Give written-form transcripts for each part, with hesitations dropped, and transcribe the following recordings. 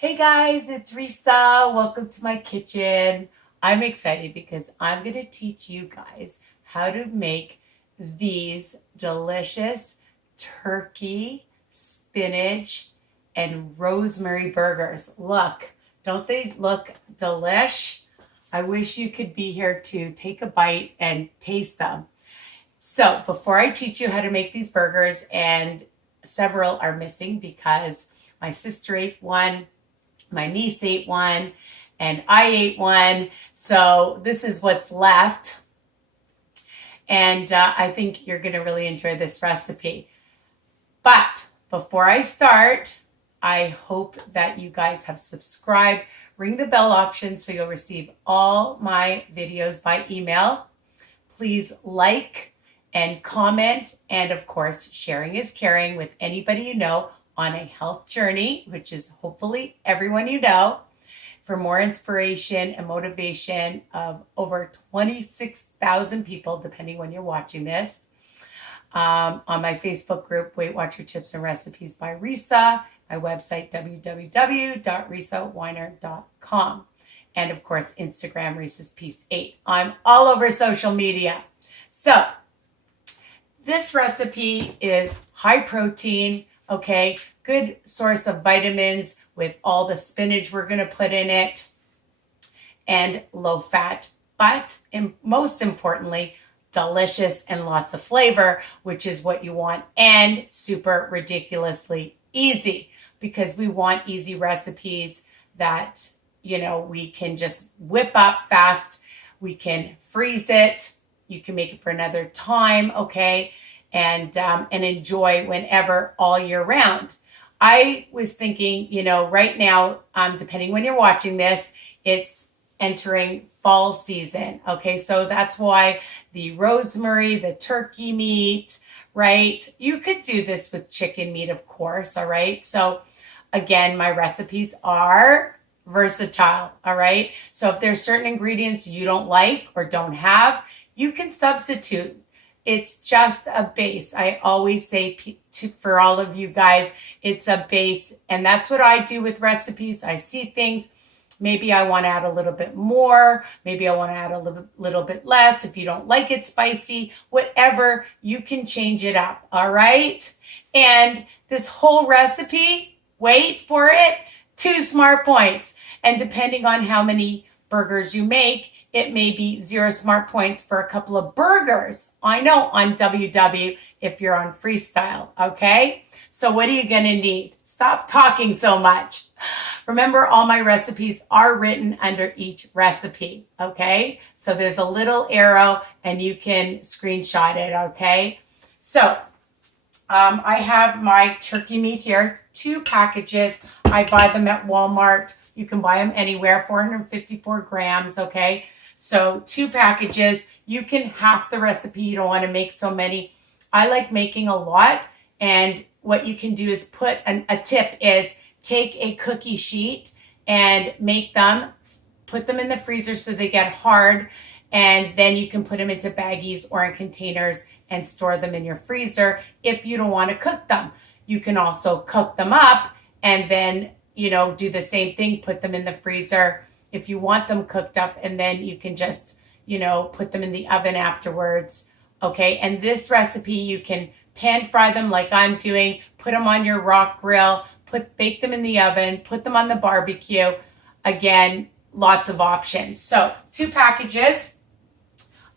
Hey guys, it's Risa. Welcome to my kitchen. I'm excited because I'm going to teach you guys how to make these delicious turkey, spinach, and rosemary burgers. Look, don't they look delish? I wish you could be here to take a bite and taste them. So before I teach you how to make these burgers, and several are missing because my sister ate one, my niece ate one, and I ate one. So this is what's left. And I think you're going to really enjoy this recipe. But before I start, I hope that you guys have subscribed. Ring the bell option so you'll receive all my videos by email. Please like and comment. And of course, sharing is caring with anybody you know on a health journey, which is hopefully everyone you know, for more inspiration and motivation of over 26,000 people, depending when you're watching this, on my Facebook group, Weight Watcher Tips and Recipes by Risa, my website, www.risawiner.com, and of course, Instagram, Risa's Piece 8. I'm all over social media. So this recipe is high protein, okay, good source of vitamins with all the spinach we're going to put in it, and low fat, but most importantly, delicious and lots of flavor, which is what you want, and super ridiculously easy, because we want easy recipes that, you know, we can just whip up fast. We can freeze it. You can make it for another time, okay? And enjoy whenever, all year round. I was thinking, you know, right now, depending when you're watching this, it's entering fall season, okay? So that's why the rosemary, the turkey meat, right? You could do this with chicken meat, of course, all right? So again, my recipes are versatile, all right? So if there's certain ingredients you don't like or don't have, you can substitute. It's just a base. I always say for all of you guys, it's a base. And that's what I do with recipes. I see things. Maybe I want to add a little bit more. Maybe I want to add a little bit less. If you don't like it spicy, whatever, you can change it up. All right. And this whole recipe, wait for it, 2 smart points. And depending on how many burgers you make, it may be 0 smart points for a couple of burgers. I know on WW if you're on freestyle, okay? So what are you gonna need? Stop talking so much. Remember, all my recipes are written under each recipe, okay? So there's a little arrow and you can screenshot it, okay? So I have my turkey meat here, 2 packages. I buy them at Walmart. You can buy them anywhere, 454 grams, okay? So 2 packages. You can half the recipe. You don't want to make so many. I like making a lot. And what you can do is put a tip is take a cookie sheet and make them, put them in the freezer so they get hard. And then you can put them into baggies or in containers and store them in your freezer if you don't want to cook them. You can also cook them up and then, you know, do the same thing, put them in the freezer if you want them cooked up, and then you can just, you know, put them in the oven afterwards, okay? And this recipe, you can pan fry them like I'm doing, put them on your rock grill, bake them in the oven, put them on the barbecue. Again, lots of options. So 2 packages.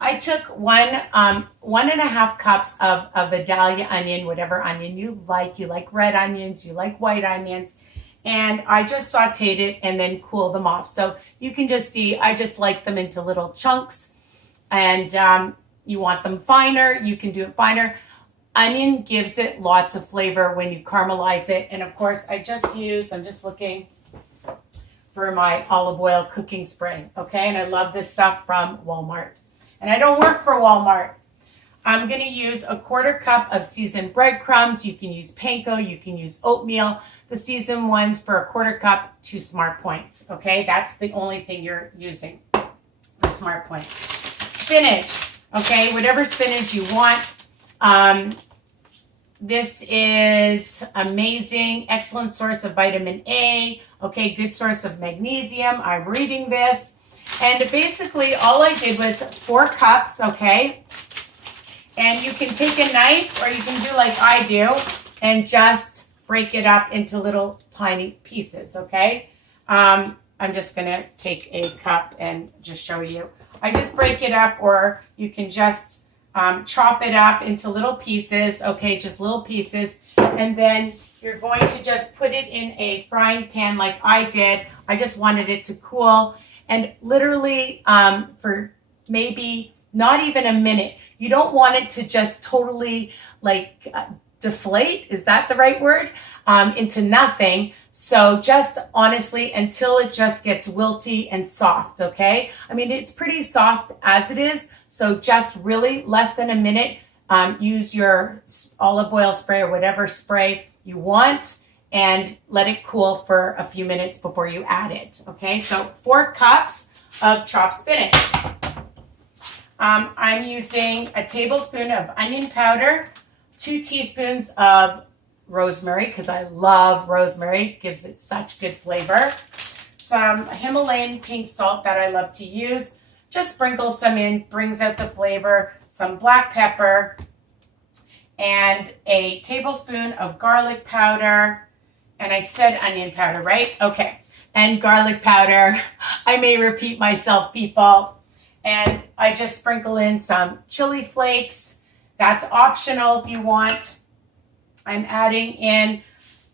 I took 1.5 cups of Vidalia onion, whatever onion you like. You like red onions, you like white onions. And I just sauteed it and then cooled them off. So you can just see, I just like them into little chunks. And you want them finer, you can do it finer. Onion gives it lots of flavor when you caramelize it. And of course, I'm just looking for my olive oil cooking spray, okay? And I love this stuff from Walmart. And I don't work for Walmart. I'm going to use 1/4 cup of seasoned breadcrumbs. You can use panko, you can use oatmeal. The seasoned ones for 1/4 cup, 2 smart points, okay? That's the only thing you're using for smart points. Spinach, okay? Whatever spinach you want. This is amazing, excellent source of vitamin A. Okay, good source of magnesium. I'm reading this. And basically all I did was 4 cups, okay? And you can take a knife or you can do like I do and just break it up into little tiny pieces, okay? I'm just gonna take a cup and just show you. I just break it up, or you can just chop it up into little pieces, okay, just little pieces. And then you're going to just put it in a frying pan like I did. I just wanted it to cool. And literally for maybe not even a minute. You don't want it to just totally like deflate, is that the right word? Into nothing. So just honestly, until it just gets wilty and soft, okay? I mean, it's pretty soft as it is. So just really less than a minute, use your olive oil spray or whatever spray you want and let it cool for a few minutes before you add it, okay? So 4 cups of chopped spinach. I'm using a tablespoon of onion powder, 2 teaspoons of rosemary, because I love rosemary, it gives it such good flavor. Some Himalayan pink salt that I love to use, just sprinkle some in, brings out the flavor. Some black pepper, and a tablespoon of garlic powder. And I said onion powder, right? Okay, and garlic powder. I may repeat myself, people. And I just sprinkle in some chili flakes. That's optional if you want. I'm adding in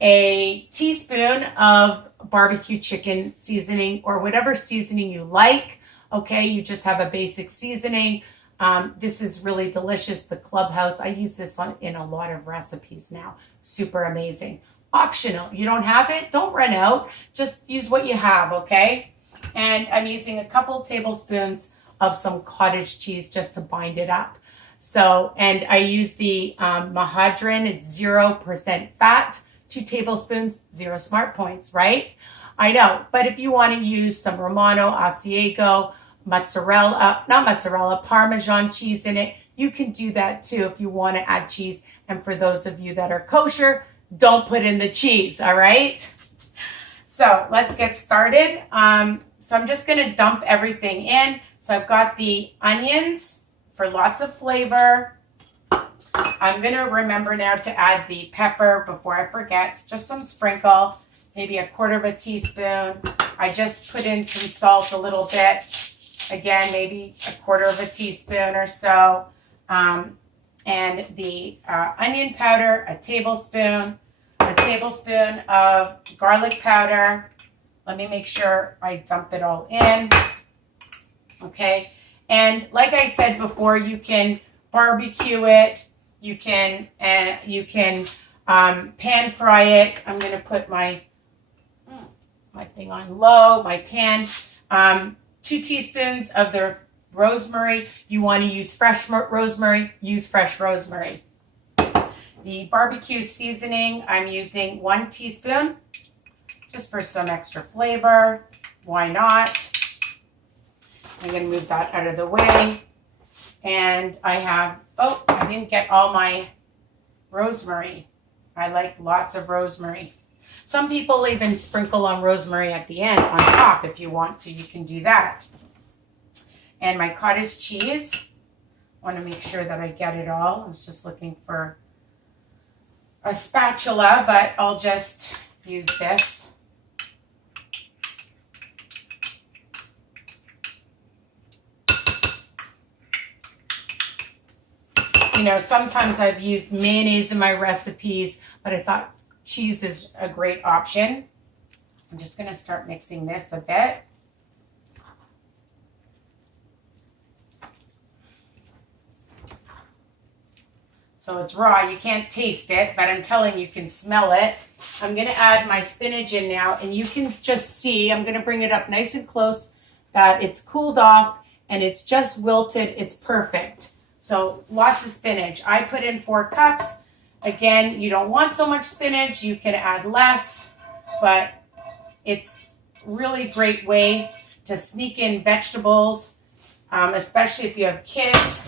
a teaspoon of barbecue chicken seasoning or whatever seasoning you like. Okay, you just have a basic seasoning. This is really delicious. The Clubhouse, I use this in a lot of recipes now. Super amazing. Optional. You don't have it? Don't run out. Just use what you have, okay? And I'm using a couple tablespoons of some cottage cheese just to bind it up. So, and I use the Mahadrin, it's 0% fat, 2 tablespoons, 0 smart points, right? I know, but if you want to use some Romano, Asiago, Parmesan cheese in it, you can do that too if you want to add cheese. And for those of you that are kosher, don't put in the cheese, all right? So let's get started. So I'm just going to dump everything in. So I've got the onions for lots of flavor. I'm going to remember now to add the pepper before I forget. It's just some sprinkle, maybe 1/4 teaspoon. I just put in some salt a little bit. Again, maybe 1/4 teaspoon or so. And the onion powder, a tablespoon of garlic powder. Let me make sure I dump it all in. Okay, and like I said before, you can barbecue it. You can pan fry it. I'm going to put my thing on low, my pan. 2 teaspoons of the rosemary. You want to use fresh rosemary, use fresh rosemary. The barbecue seasoning, I'm using 1 teaspoon, just for some extra flavor. Why not? I'm going to move that out of the way. And I have, oh, I didn't get all my rosemary. I like lots of rosemary. Some people even sprinkle on rosemary at the end, on top, if you want to. You can do that. And my cottage cheese. I want to make sure that I get it all. I was just looking for a spatula, but I'll just use this. You know, sometimes I've used mayonnaise in my recipes, but I thought cheese is a great option. I'm just going to start mixing this a bit. So it's raw, you can't taste it, but I'm telling you, you can smell it. I'm going to add my spinach in now, and you can just see, I'm going to bring it up nice and close, that it's cooled off and it's just wilted. It's perfect. So lots of spinach. I put in 4 cups. Again, you don't want so much spinach. You can add less, but it's really great way to sneak in vegetables, especially if you have kids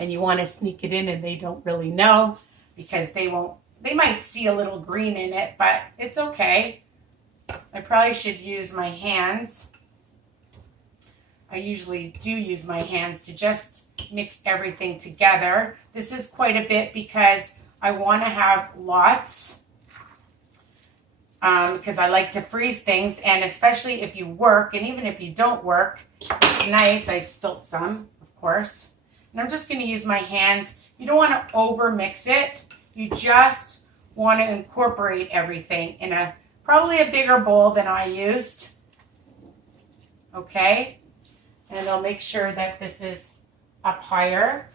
and you want to sneak it in and they don't really know. because they might see a little green in it, but it's okay. I probably should use my hands. I usually do use my hands to just mix everything together. This is quite a bit because I want to have lots, because I like to freeze things, and especially if you work, and even if you don't work, it's nice. I spilt some, of course. And I'm just going to use my hands. You don't want to over mix it. You just want to incorporate everything in probably a bigger bowl than I used. Okay? And I'll make sure that this is up higher.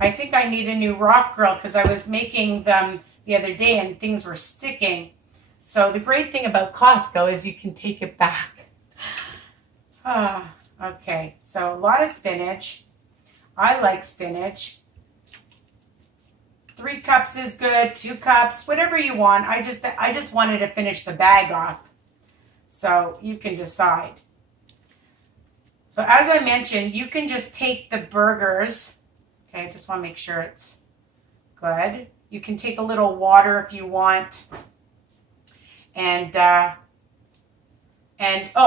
I think I need a new rock grill because I was making them the other day and things were sticking. So the great thing about Costco is you can take it back. Okay, so a lot of spinach. I like spinach. 3 cups is good, 2 cups, whatever you want. I just wanted to finish the bag off. So you can decide. So as I mentioned, you can just take the burgers. Okay, I just want to make sure it's good. You can take a little water if you want. And oh,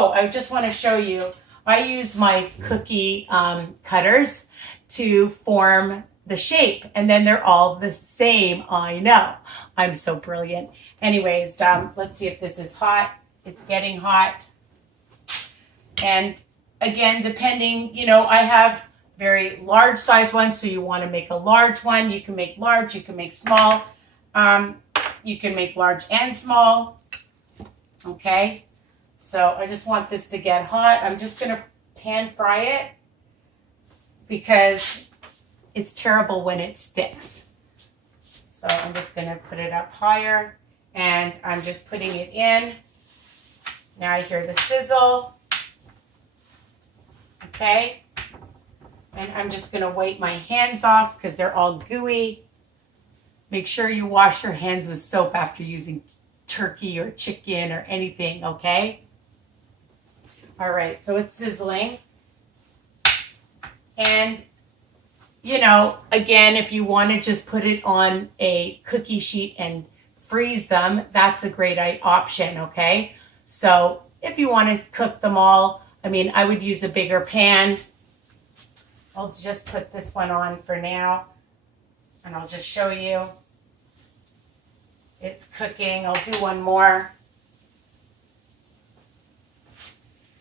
I just want to show you, I use my cookie cutters to form the shape, and then they're all the same. I know, I'm so brilliant. Anyways, let's see if this is hot. It's getting hot. And again, depending, I have very large size ones, so you want to make a large one. You can make large, you can make small. You can make large and small. Okay, so I just want this to get hot. I'm just going to pan fry it because it's terrible when it sticks. So I'm just going to put it up higher, and I'm just putting it in. Now I hear the sizzle. Okay, and I'm just going to wipe my hands off because they're all gooey. Make sure you wash your hands with soap after using turkey or chicken or anything, okay? All right, so it's sizzling. And, again, if you want to just put it on a cookie sheet and freeze them, that's a great option, okay? So if you want to cook them all, I would use a bigger pan. I'll just put this one on for now, and I'll just show you. It's cooking. I'll do one more.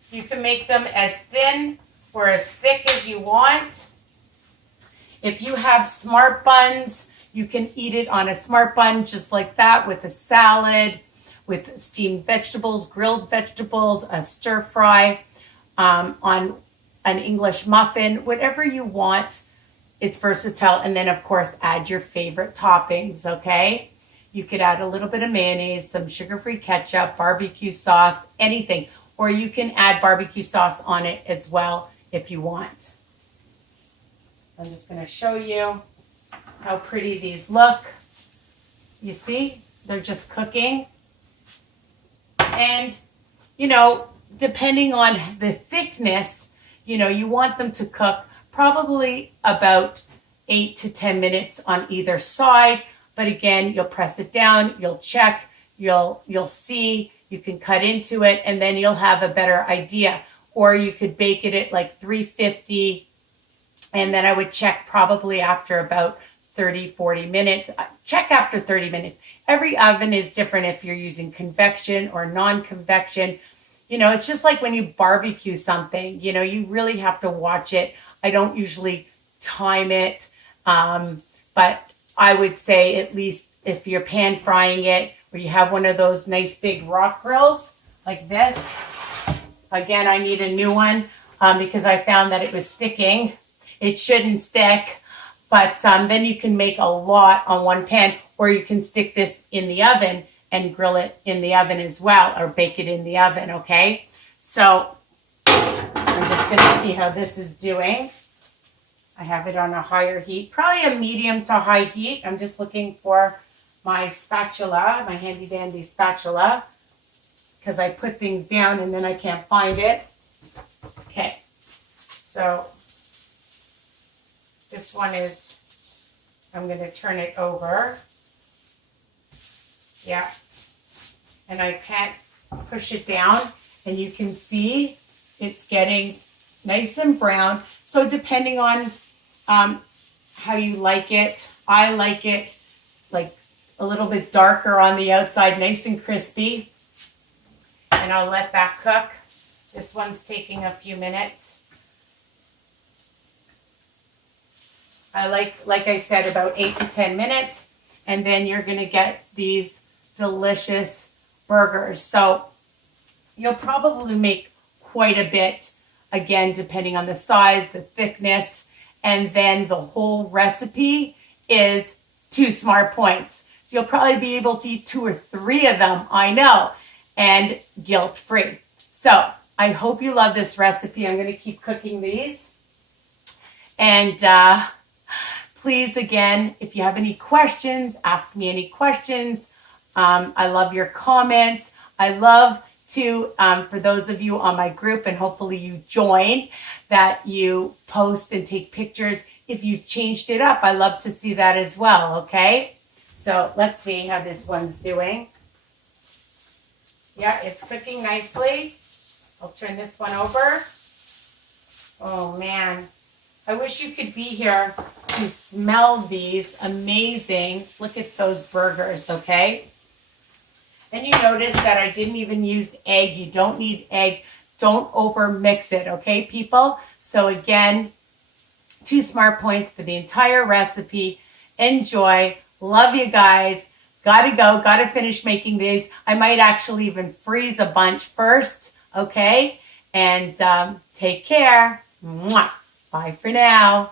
You can make them as thin or as thick as you want. If you have smart buns, you can eat it on a smart bun just like that with a salad, with steamed vegetables, grilled vegetables, a stir fry, on an English muffin, whatever you want. It's versatile. And then, of course, add your favorite toppings, okay? You could add a little bit of mayonnaise, some sugar-free ketchup, barbecue sauce, anything. Or you can add barbecue sauce on it as well if you want. So I'm just going to show you how pretty these look. You see? They're just cooking. And, depending on the thickness, you want them to cook probably about 8 to 10 minutes on either side. But again, you'll press it down, you'll check, you'll see, you can cut into it, and then you'll have a better idea. Or you could bake it at like 350, and then I would check probably after about 30, 40 minutes. Check after 30 minutes. Every oven is different if you're using convection or non-convection. It's just like when you barbecue something, you really have to watch it. I don't usually time it, but I would say at least if you're pan frying it, or you have one of those nice big rock grills like this. Again, I need a new one because I found that it was sticking. It shouldn't stick, but then you can make a lot on one pan, or you can stick this in the oven and grill it in the oven as well, or bake it in the oven, okay? So I'm just gonna see how this is doing. I have it on a higher heat, probably a medium to high heat. I'm just looking for my spatula, my handy dandy spatula, because I put things down and then I can't find it. Okay, so this one is I'm going to turn it over. Yeah. And I can't push it down, and you can see it's getting nice and brown. So depending on how you like it, I like it like a little bit darker on the outside, nice and crispy. And I'll let that cook. This one's taking a few minutes. I like I said, about 8 to 10 minutes. And then you're going to get these delicious burgers. So you'll probably make quite a bit, again, depending on the size, the thickness, and then the whole recipe is 2 smart points. So you'll probably be able to eat 2 or 3 of them, I know, and guilt-free. So I hope you love this recipe. I'm going to keep cooking these. And please, again, if you have any questions, ask me any questions. I love your comments. I love to, for those of you on my group, and hopefully you join, that you post and take pictures if you've changed it up. I love to see that as well, okay? So let's see how this one's doing. Yeah, it's cooking nicely. I'll turn this one over. Oh, man. I wish you could be here to smell these amazing. Look at those burgers, okay? And you notice that I didn't even use egg. You don't need egg. Don't over mix it, okay, people? So again, 2 smart points for the entire recipe. Enjoy. Love you guys. Gotta go. Gotta finish making these. I might actually even freeze a bunch first, okay? And take care. Mwah. Bye for now.